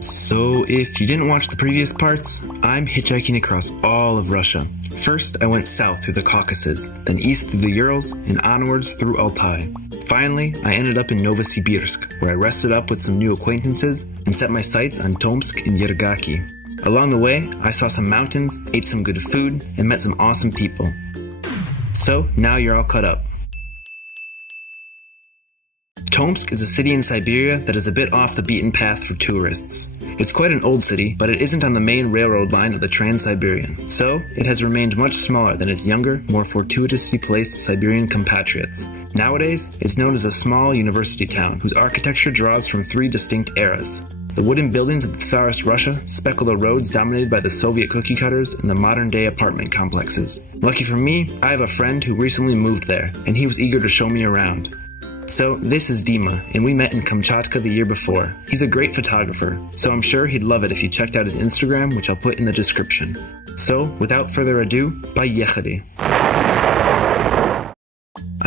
So, if you didn't watch the previous parts, I'm hitchhiking across all of Russia. First, I went south through the Caucasus, then east through the Urals, and onwards through Altai. Finally, I ended up in Novosibirsk, where I rested up with some new acquaintances and set my sights on Tomsk and Ergaki. Along the way, I saw some mountains, ate some good food, and met some awesome people. So, now you're all caught up. Tomsk is a city in Siberia that is a bit off the beaten path for tourists. It's quite an old city, but it isn't on the main railroad line of the Trans-Siberian, so it has remained much smaller than its younger, more fortuitously placed Siberian compatriots. Nowadays, it's known as a small university town whose architecture draws from three distinct eras. The wooden buildings of the Tsarist Russia speckle the roads dominated by the Soviet cookie cutters and the modern-day apartment complexes. Lucky for me, I have a friend who recently moved there, and he was eager to show me around. So, this is Dima, and we met in Kamchatka the year before. He's a great photographer, so I'm sure he'd love it if you checked out his Instagram, which I'll put in the description. So, without further ado, поехали! I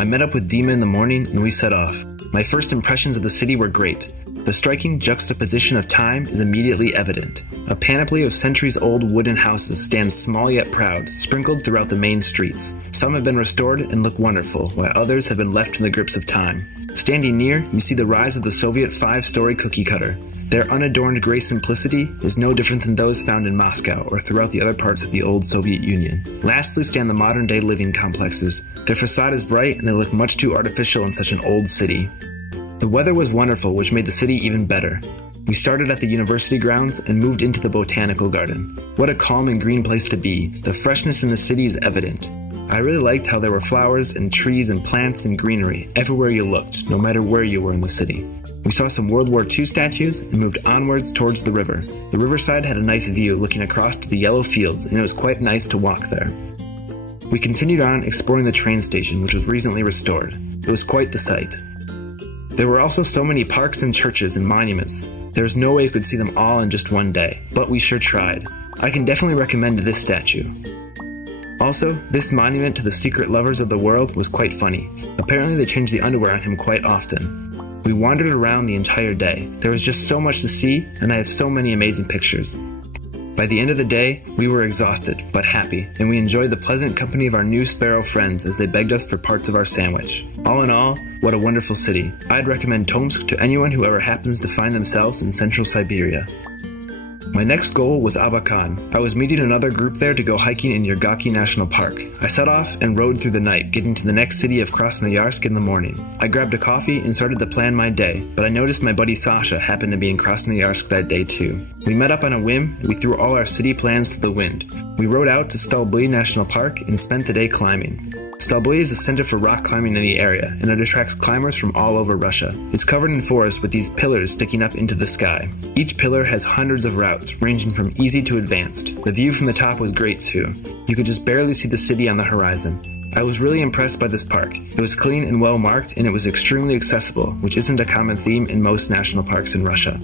met up with Dima in the morning, and we set off. My first impressions of the city were great. The striking juxtaposition of time is immediately evident. A panoply of centuries-old wooden houses stands small yet proud, sprinkled throughout the main streets. Some have been restored and look wonderful, while others have been left in the grips of time. Standing near, you see the rise of the Soviet five-story cookie cutter. Their unadorned gray simplicity is no different than those found in Moscow or throughout the other parts of the old Soviet Union. Lastly stand the modern-day living complexes. Their facade is bright and they look much too artificial in such an old city. The weather was wonderful, which made the city even better. We started at the university grounds and moved into the botanical garden. What a calm and green place to be. The freshness in the city is evident. I really liked how there were flowers and trees and plants and greenery everywhere you looked, no matter where you were in the city. We saw some World War II statues and moved onwards towards the river. The riverside had a nice view looking across to the yellow fields, and it was quite nice to walk there. We continued on exploring the train station, which was recently restored. It was quite the sight. There were also so many parks and churches and monuments. There was no way you could see them all in just one day, but we sure tried. I can definitely recommend this statue. Also, this monument to the secret lovers of the world was quite funny. Apparently they changed the underwear on him quite often. We wandered around the entire day. There was just so much to see, and I have so many amazing pictures. By the end of the day, we were exhausted, but happy, and we enjoyed the pleasant company of our new sparrow friends as they begged us for parts of our sandwich. All in all, what a wonderful city. I'd recommend Tomsk to anyone who ever happens to find themselves in central Siberia. My next goal was Abakan. I was meeting another group there to go hiking in Ergaki National Park. I set off and rode through the night, getting to the next city of Krasnoyarsk in the morning. I grabbed a coffee and started to plan my day, but I noticed my buddy Sasha happened to be in Krasnoyarsk that day too. We met up on a whim, and we threw all our city plans to the wind. We rode out to Stalby National Park and spent the day climbing. Stalby is the center for rock climbing in the area, and it attracts climbers from all over Russia. It's covered in forest with these pillars sticking up into the sky. Each pillar has hundreds of routes, ranging from easy to advanced. The view from the top was great too. You could just barely see the city on the horizon. I was really impressed by this park. It was clean and well marked, and it was extremely accessible, which isn't a common theme in most national parks in Russia.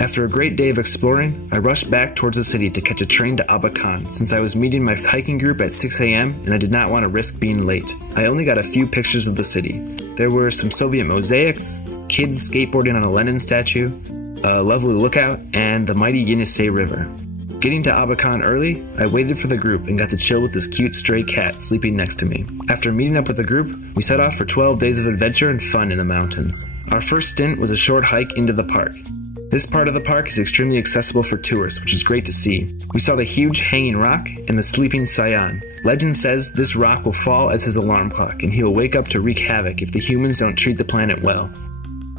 After a great day of exploring, I rushed back towards the city to catch a train to Abakan since I was meeting my hiking group at 6 a.m. and I did not want to risk being late. I only got a few pictures of the city. There were some Soviet mosaics, kids skateboarding on a Lenin statue, a lovely lookout, and the mighty Yenisei River. Getting to Abakan early, I waited for the group and got to chill with this cute stray cat sleeping next to me. After meeting up with the group, we set off for 12 days of adventure and fun in the mountains. Our first stint was a short hike into the park. This part of the park is extremely accessible for tourists, which is great to see. We saw the huge hanging rock and the sleeping Saiyan. Legend says this rock will fall as his alarm clock, and he will wake up to wreak havoc if the humans don't treat the planet well.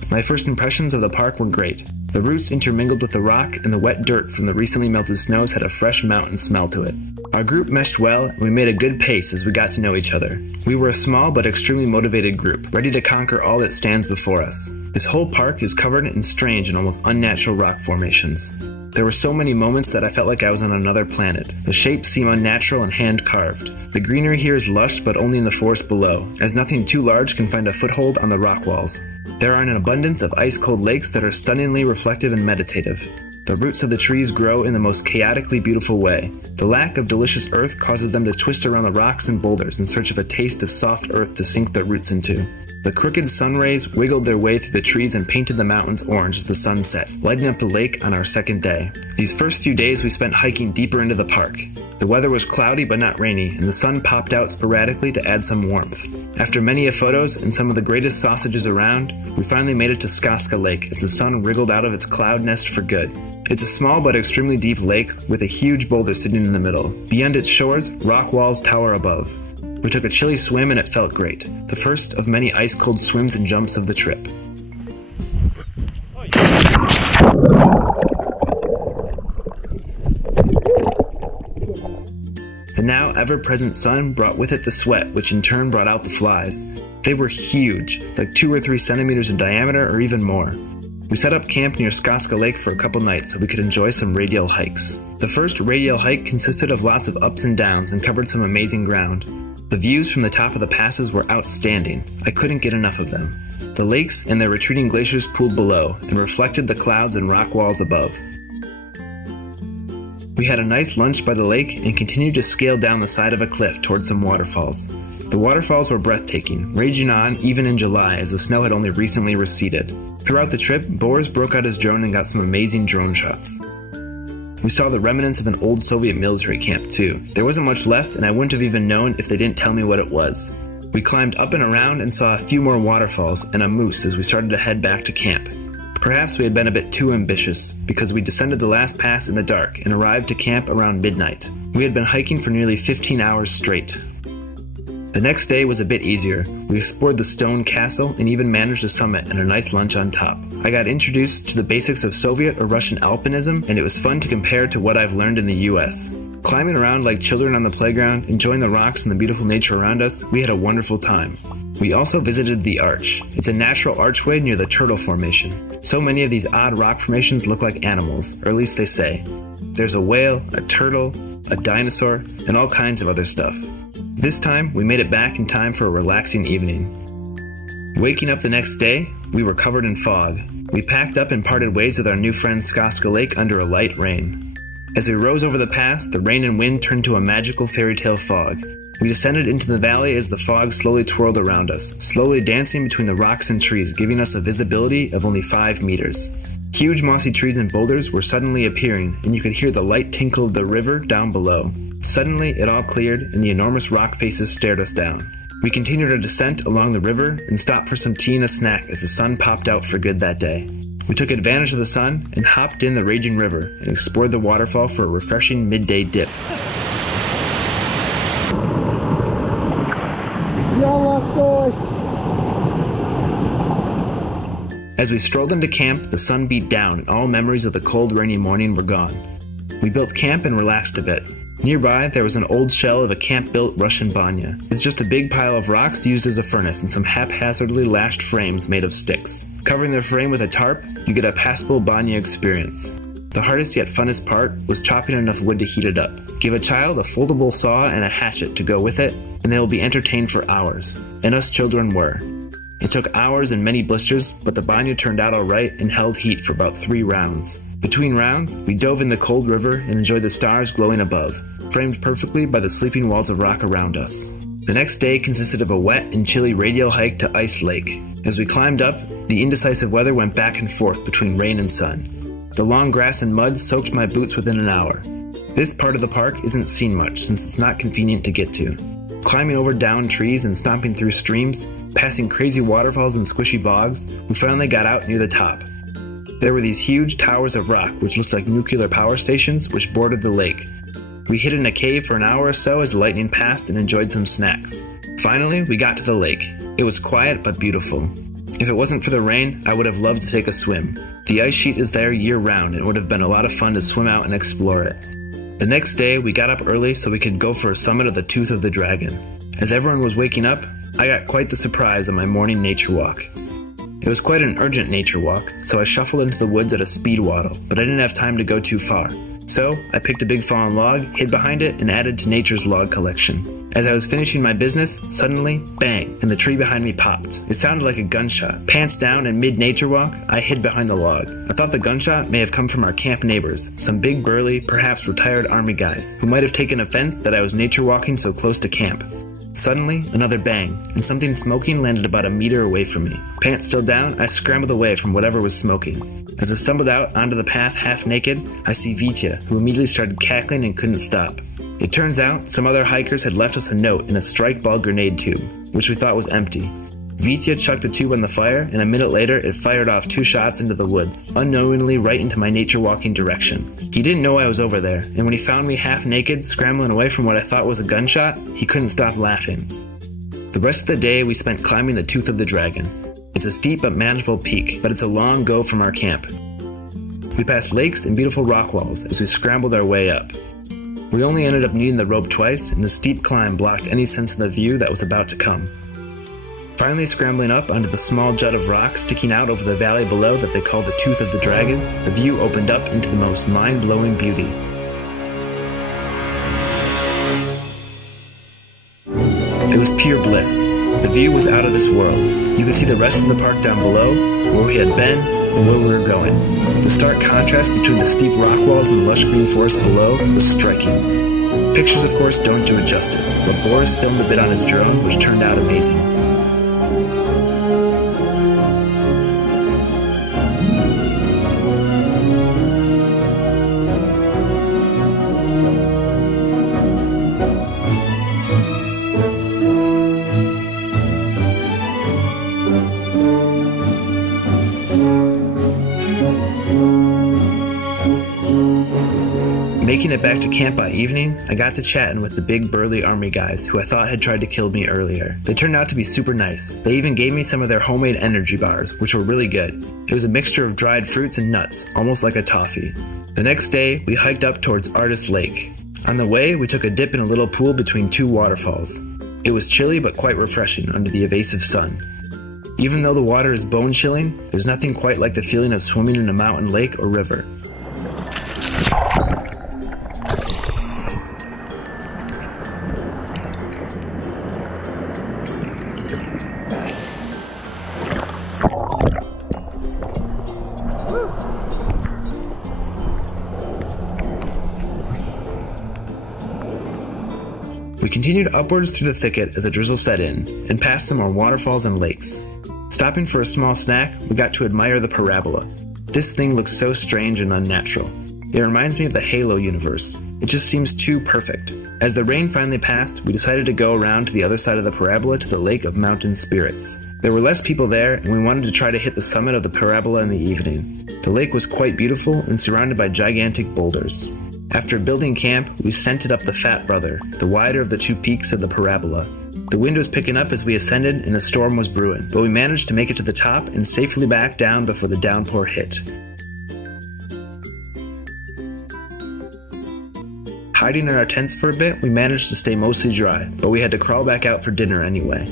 My first impressions of the park were great. The roots intermingled with the rock, and the wet dirt from the recently melted snows had a fresh mountain smell to it. Our group meshed well, and we made a good pace as we got to know each other. We were a small but extremely motivated group, ready to conquer all that stands before us. This whole park is covered in strange and almost unnatural rock formations. There were so many moments that I felt like I was on another planet. The shapes seem unnatural and hand-carved. The greenery here is lush, but only in the forest below, as nothing too large can find a foothold on the rock walls. There are an abundance of ice-cold lakes that are stunningly reflective and meditative. The roots of the trees grow in the most chaotically beautiful way. The lack of delicious earth causes them to twist around the rocks and boulders in search of a taste of soft earth to sink their roots into. The crooked sun rays wiggled their way through the trees and painted the mountains orange as the sun set, lighting up the lake on our second day. These first few days we spent hiking deeper into the park. The weather was cloudy but not rainy, and the sun popped out sporadically to add some warmth. After many photos and some of the greatest sausages around, we finally made it to Skaska Lake as the sun wriggled out of its cloud nest for good. It's a small but extremely deep lake with a huge boulder sitting in the middle. Beyond its shores, rock walls tower above. We took a chilly swim and it felt great, the first of many ice-cold swims and jumps of the trip. The now ever-present sun brought with it the sweat, which in turn brought out the flies. They were huge, like 2 or 3 centimeters in diameter or even more. We set up camp near Skaska Lake for a couple nights so we could enjoy some radial hikes. The first radial hike consisted of lots of ups and downs and covered some amazing ground. The views from the top of the passes were outstanding. I couldn't get enough of them. The lakes and their retreating glaciers pooled below and reflected the clouds and rock walls above. We had a nice lunch by the lake and continued to scale down the side of a cliff towards some waterfalls. The waterfalls were breathtaking, raging on even in July as the snow had only recently receded. Throughout the trip, Boris broke out his drone and got some amazing drone shots. We saw the remnants of an old Soviet military camp too. There wasn't much left and I wouldn't have even known if they didn't tell me what it was. We climbed up and around and saw a few more waterfalls and a moose as we started to head back to camp. Perhaps we had been a bit too ambitious because we descended the last pass in the dark and arrived to camp around midnight. We had been hiking for nearly 15 hours straight. The next day was a bit easier. We explored the stone castle and even managed a summit and a nice lunch on top. I got introduced to the basics of Soviet or Russian alpinism, and it was fun to compare to what I've learned in the US. Climbing around like children on the playground, enjoying the rocks and the beautiful nature around us, we had a wonderful time. We also visited the Arch. It's a natural archway near the Turtle Formation. So many of these odd rock formations look like animals, or at least they say. There's a whale, a turtle, a dinosaur, and all kinds of other stuff. This time, we made it back in time for a relaxing evening. Waking up the next day, we were covered in fog. We packed up and parted ways with our new friend Skaska Lake under a light rain. As we rose over the pass, the rain and wind turned to a magical fairy tale fog. We descended into the valley as the fog slowly twirled around us, slowly dancing between the rocks and trees, giving us a visibility of only 5 meters. Huge mossy trees and boulders were suddenly appearing, and you could hear the light tinkle of the river down below. Suddenly, it all cleared, and the enormous rock faces stared us down. We continued our descent along the river and stopped for some tea and a snack as the sun popped out for good that day. We took advantage of the sun and hopped in the raging river and explored the waterfall for a refreshing midday dip. As we strolled into camp, the sun beat down and all memories of the cold, rainy morning were gone. We built camp and relaxed a bit. Nearby, there was an old shell of a camp-built Russian banya. It's just a big pile of rocks used as a furnace and some haphazardly lashed frames made of sticks. Covering the frame with a tarp, you get a passable banya experience. The hardest yet funnest part was chopping enough wood to heat it up. Give a child a foldable saw and a hatchet to go with it, and they will be entertained for hours. And us children were. It took hours and many blisters, but the banya turned out alright and held heat for about 3 rounds. Between rounds, we dove in the cold river and enjoyed the stars glowing above, framed perfectly by the sleeping walls of rock around us. The next day consisted of a wet and chilly radial hike to Ice Lake. As we climbed up, the indecisive weather went back and forth between rain and sun. The long grass and mud soaked my boots within an hour. This part of the park isn't seen much since it's not convenient to get to. Climbing over downed trees and stomping through streams, passing crazy waterfalls and squishy bogs, we finally got out near the top. There were these huge towers of rock which looked like nuclear power stations which bordered the lake. We hid in a cave for an hour or so as the lightning passed and enjoyed some snacks. Finally, we got to the lake. It was quiet but beautiful. If it wasn't for the rain, I would have loved to take a swim. The ice sheet is there year-round and it would have been a lot of fun to swim out and explore it. The next day, we got up early so we could go for a summit of the Tooth of the Dragon. As everyone was waking up, I got quite the surprise on my morning nature walk. It was quite an urgent nature walk, so I shuffled into the woods at a speed waddle, but I didn't have time to go too far. So, I picked a big fallen log, hid behind it, and added to nature's log collection. As I was finishing my business, suddenly, bang, and the tree behind me popped. It sounded like a gunshot. Pants down and mid-nature walk, I hid behind the log. I thought the gunshot may have come from our camp neighbors, some big burly, perhaps retired army guys, who might have taken offense that I was nature walking so close to camp. Suddenly, another bang, and something smoking landed about a meter away from me. Pants still down, I scrambled away from whatever was smoking. As I stumbled out onto the path half naked, I see Vitya, who immediately started cackling and couldn't stop. It turns out some other hikers had left us a note in a strike ball grenade tube, which we thought was empty. Vitya chucked the tube on the fire, and a minute later it fired off 2 shots into the woods, unknowingly right into my nature-walking direction. He didn't know I was over there, and when he found me half naked, scrambling away from what I thought was a gunshot, he couldn't stop laughing. The rest of the day we spent climbing the Tooth of the Dragon. It's a steep but manageable peak, but it's a long go from our camp. We passed lakes and beautiful rock walls as we scrambled our way up. We only ended up needing the rope twice, and the steep climb blocked any sense of the view that was about to come. Finally scrambling up onto the small jut of rock sticking out over the valley below that they call the Tooth of the Dragon, the view opened up into the most mind-blowing beauty. It was pure bliss. The view was out of this world. You could see the rest of the park down below, where we had been, and where we were going. The stark contrast between the steep rock walls and the lush green forest below was striking. Pictures, of course, don't do it justice, but Boris filmed a bit on his drone, which turned out amazing. Making it back to camp by evening, I got to chatting with the big burly army guys who I thought had tried to kill me earlier. They turned out to be super nice. They even gave me some of their homemade energy bars, which were really good. It was a mixture of dried fruits and nuts, almost like a toffee. The next day, we hiked up towards Artist Lake. On the way, we took a dip in a little pool between 2 waterfalls. It was chilly but quite refreshing under the evasive sun. Even though the water is bone-chilling, there's nothing quite like the feeling of swimming in a mountain lake or river. We continued upwards through the thicket as a drizzle set in, and passed some more waterfalls and lakes. Stopping for a small snack, we got to admire the parabola. This thing looks so strange and unnatural. It reminds me of the Halo universe. It just seems too perfect. As the rain finally passed, we decided to go around to the other side of the parabola to the Lake of Mountain Spirits. There were less people there, and we wanted to try to hit the summit of the parabola in the evening. The lake was quite beautiful and surrounded by gigantic boulders. After building camp, we scented up the Fat Brother, the wider of the 2 peaks of the parabola. The wind was picking up as we ascended and a storm was brewing, but we managed to make it to the top and safely back down before the downpour hit. Hiding in our tents for a bit, we managed to stay mostly dry, but we had to crawl back out for dinner anyway.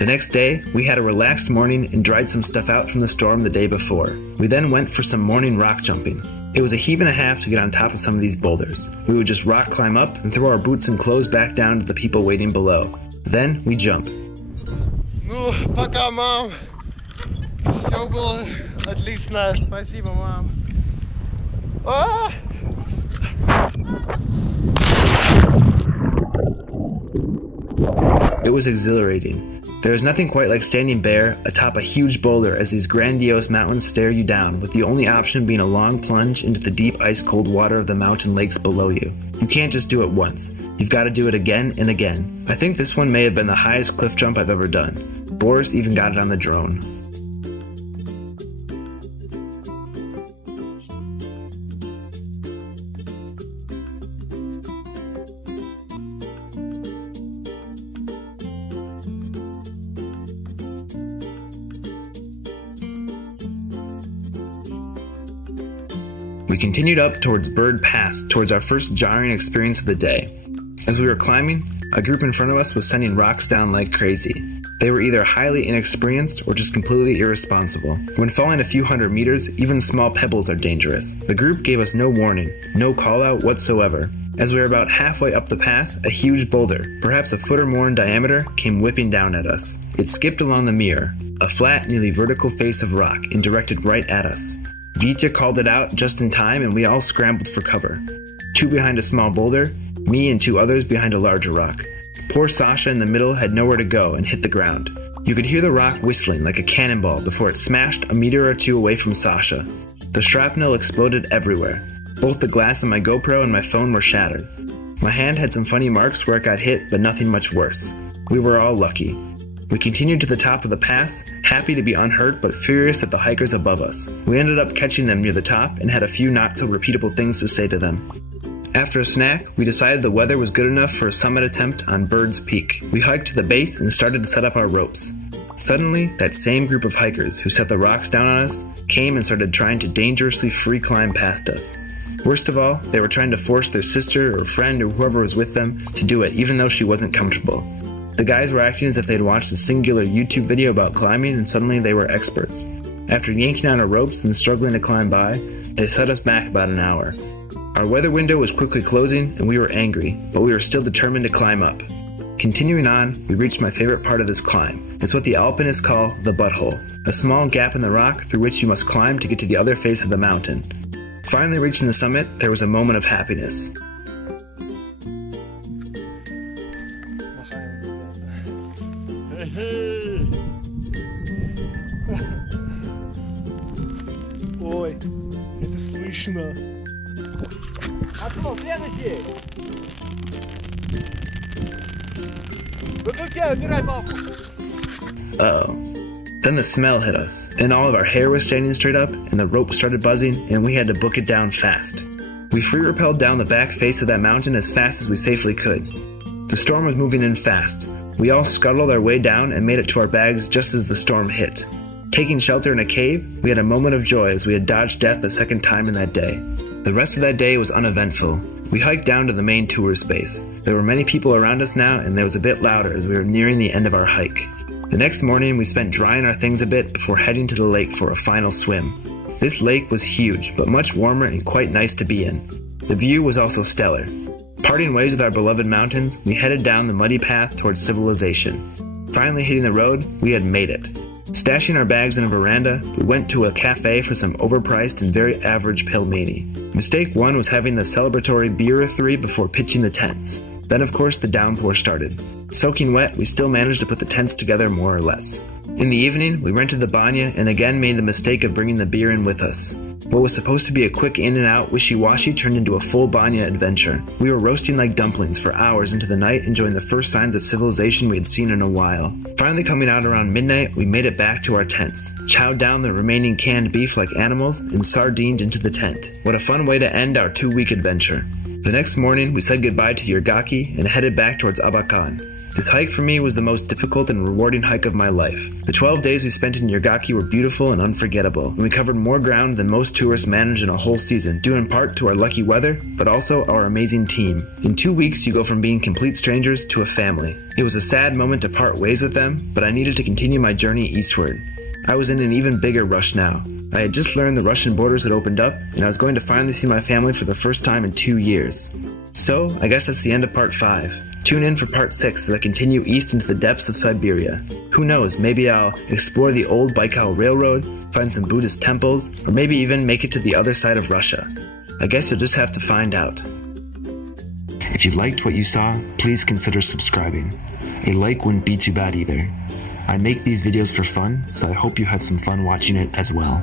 The next day, we had a relaxed morning and dried some stuff out from the storm the day before. We then went for some morning rock jumping. It was a heave and a half to get on top of some of these boulders. We would just rock climb up and throw our boots and clothes back down to the people waiting below. Then we jump. Ну, пока, мам. Все было отлично. Спасибо, мам. It was exhilarating. There is nothing quite like standing bare atop a huge boulder as these grandiose mountains stare you down, with the only option being a long plunge into the deep ice-cold water of the mountain lakes below you. You can't just do it once. You've got to do it again and again. I think this one may have been the highest cliff jump I've ever done. Boris even got it on the drone. We continued up towards Bird Pass, towards our first jarring experience of the day. As we were climbing, a group in front of us was sending rocks down like crazy. They were either highly inexperienced or just completely irresponsible. When falling a few hundred meters, even small pebbles are dangerous. The group gave us no warning, no call out whatsoever. As we were about halfway up the pass, a huge boulder, perhaps a foot or more in diameter, came whipping down at us. It skipped along the mirror, a flat, nearly vertical face of rock, and directed right at us. Vitya called it out just in time, and we all scrambled for cover. 2 behind a small boulder, me and 2 others behind a larger rock. Poor Sasha in the middle had nowhere to go and hit the ground. You could hear the rock whistling like a cannonball before it smashed a meter or two away from Sasha. The shrapnel exploded everywhere. Both the glass in my GoPro and my phone were shattered. My hand had some funny marks where it got hit, but nothing much worse. We were all lucky. We continued to the top of the pass, happy to be unhurt but furious at the hikers above us. We ended up catching them near the top and had a few not so repeatable things to say to them. After a snack, we decided the weather was good enough for a summit attempt on Bird's Peak. We hiked to the base and started to set up our ropes. Suddenly, that same group of hikers who set the rocks down on us came and started trying to dangerously free climb past us. Worst of all, they were trying to force their sister or friend or whoever was with them to do it even though she wasn't comfortable. The guys were acting as if they'd watched a singular YouTube video about climbing and suddenly they were experts. After yanking on our ropes and struggling to climb by, they set us back about an hour. Our weather window was quickly closing and we were angry, but we were still determined to climb up. Continuing on, we reached my favorite part of this climb. It's what the alpinists call the butthole, a small gap in the rock through which you must climb to get to the other face of the mountain. Finally reaching the summit, there was a moment of happiness. Ой, это слышно. Открыл, следующий. Выключай, убирай палку. Uh-oh. Then the smell hit us, and all of our hair was standing straight up, and the rope started buzzing, and we had to book it down fast. We free-rappelled down the back face of that mountain as fast as we safely could. The storm was moving in fast. We all scuttled our way down and made it to our bags just as the storm hit. Taking shelter in a cave, we had a moment of joy as we had dodged death the second time in that day. The rest of that day was uneventful. We hiked down to the main tour space. There were many people around us now, and it was a bit louder as we were nearing the end of our hike. The next morning, we spent drying our things a bit before heading to the lake for a final swim. This lake was huge, but much warmer and quite nice to be in. The view was also stellar. Parting ways with our beloved mountains, we headed down the muddy path towards civilization. Finally hitting the road, we had made it. Stashing our bags in a veranda, we went to a cafe for some overpriced and very average pelmeni. Mistake one was having the celebratory beer or three before pitching the tents. Then of course the downpour started. Soaking wet, we still managed to put the tents together more or less. In the evening, we rented the banya and again made the mistake of bringing the beer in with us. What was supposed to be a quick in and out wishy-washy turned into a full banya adventure. We were roasting like dumplings for hours into the night, enjoying the first signs of civilization we had seen in a while. Finally coming out around midnight, we made it back to our tents, chowed down the remaining canned beef like animals, and sardined into the tent. What a fun way to end our 2-week adventure. The next morning, we said goodbye to Ergaki and headed back towards Abakan. This hike for me was the most difficult and rewarding hike of my life. The 12 days we spent in Ergaki were beautiful and unforgettable, and we covered more ground than most tourists manage in a whole season, due in part to our lucky weather, but also our amazing team. In 2 weeks, you go from being complete strangers to a family. It was a sad moment to part ways with them, but I needed to continue my journey eastward. I was in an even bigger rush now. I had just learned the Russian borders had opened up, and I was going to finally see my family for the first time in 2 years. So, I guess that's the end of part 5. Tune in for part 6 as I continue east into the depths of Siberia. Who knows, maybe I'll explore the old Baikal Railroad, find some Buddhist temples, or maybe even make it to the other side of Russia. I guess you'll just have to find out. If you liked what you saw, please consider subscribing. A like wouldn't be too bad either. I make these videos for fun, so I hope you had some fun watching it as well.